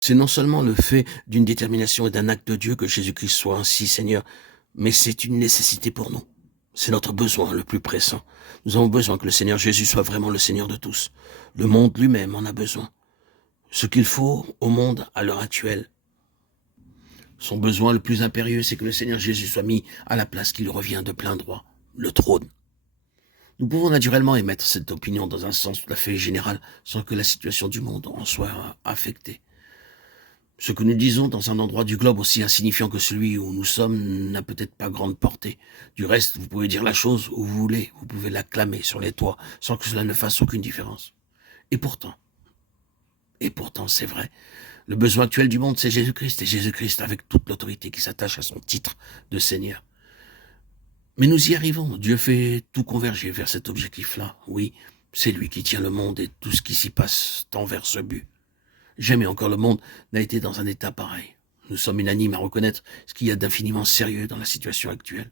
C'est non seulement le fait d'une détermination et d'un acte de Dieu que Jésus-Christ soit ainsi Seigneur, mais c'est une nécessité pour nous. C'est notre besoin le plus pressant. Nous avons besoin que le Seigneur Jésus soit vraiment le Seigneur de tous. Le monde lui-même en a besoin. Ce qu'il faut au monde à l'heure actuelle, son besoin le plus impérieux, c'est que le Seigneur Jésus soit mis à la place qui lui revient de plein droit, le trône. Nous pouvons naturellement émettre cette opinion dans un sens tout à fait général, sans que la situation du monde en soit affectée. Ce que nous disons dans un endroit du globe aussi insignifiant que celui où nous sommes n'a peut-être pas grande portée. Du reste, vous pouvez dire la chose où vous voulez, vous pouvez l'acclamer sur les toits, sans que cela ne fasse aucune différence. Et pourtant, c'est vrai, le besoin actuel du monde, c'est Jésus-Christ, et Jésus-Christ avec toute l'autorité qui s'attache à son titre de Seigneur. Mais nous y arrivons, Dieu fait tout converger vers cet objectif-là. Oui, c'est lui qui tient le monde et tout ce qui s'y passe tend vers ce but. Jamais encore le monde n'a été dans un état pareil. Nous sommes unanimes à reconnaître ce qu'il y a d'infiniment sérieux dans la situation actuelle.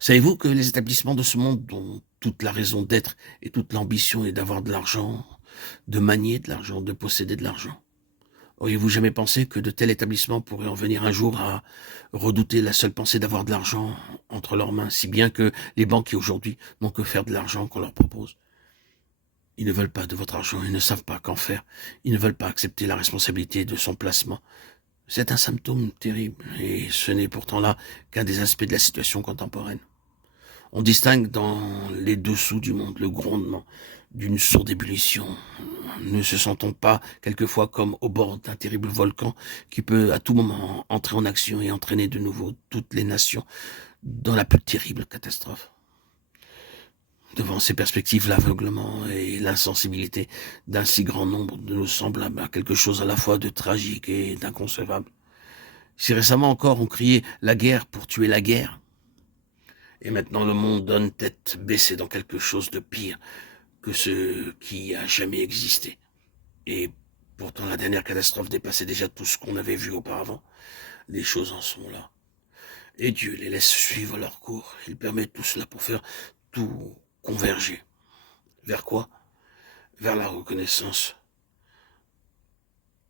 Savez-vous que les établissements de ce monde ont toute la raison d'être et toute l'ambition est d'avoir de l'argent, de manier de l'argent, de posséder de l'argent? Auriez-vous jamais pensé que de tels établissements pourraient en venir un jour à redouter la seule pensée d'avoir de l'argent entre leurs mains, si bien que les banquiers aujourd'hui n'ont que faire de l'argent qu'on leur propose? Ils ne veulent pas de votre argent, ils ne savent pas qu'en faire, ils ne veulent pas accepter la responsabilité de son placement. C'est un symptôme terrible, et ce n'est pourtant là qu'un des aspects de la situation contemporaine. On distingue dans les dessous du monde le grondement d'une sourde ébullition. Ne se sent-on pas quelquefois comme au bord d'un terrible volcan qui peut à tout moment entrer en action et entraîner de nouveau toutes les nations dans la plus terrible catastrophe? Devant ces perspectives, l'aveuglement et l'insensibilité d'un si grand nombre de nos semblables a quelque chose à la fois de tragique et d'inconcevable. Si récemment encore on criait la guerre pour tuer la guerre, et maintenant le monde donne tête baissée dans quelque chose de pire que ce qui a jamais existé. Et pourtant la dernière catastrophe dépassait déjà tout ce qu'on avait vu auparavant. Les choses en sont là. Et Dieu les laisse suivre leur cours. Il permet tout cela pour faire tout converger. Vers quoi? Vers la reconnaissance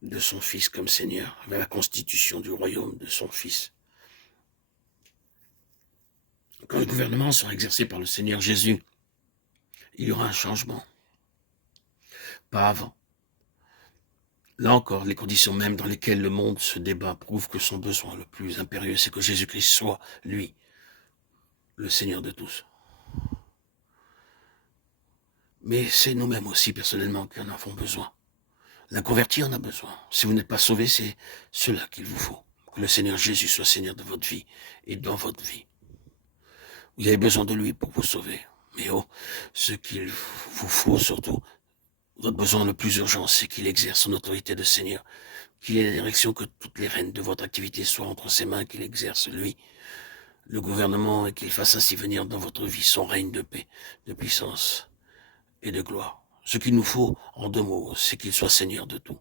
de son Fils comme Seigneur, vers la constitution du royaume de son Fils. Quand le gouvernement sera exercé par le Seigneur Jésus, il y aura un changement. Pas avant. Là encore, les conditions mêmes dans lesquelles le monde se débat prouvent que son besoin le plus impérieux, c'est que Jésus-Christ soit, lui, le Seigneur de tous. Mais c'est nous-mêmes aussi, personnellement, qui en avons besoin. La convertie en a besoin. Si vous n'êtes pas sauvé, c'est cela qu'il vous faut. Que le Seigneur Jésus soit Seigneur de votre vie et dans votre vie. Vous avez besoin de lui pour vous sauver. Mais oh, ce qu'il vous faut surtout, votre besoin le plus urgent, c'est qu'il exerce son autorité de Seigneur, qu'il ait la direction, que toutes les rênes de votre activité soient entre ses mains, qu'il exerce, lui, le gouvernement, et qu'il fasse ainsi venir dans votre vie son règne de paix, de puissance et de gloire. Ce qu'il nous faut, en deux mots, c'est qu'il soit Seigneur de tout.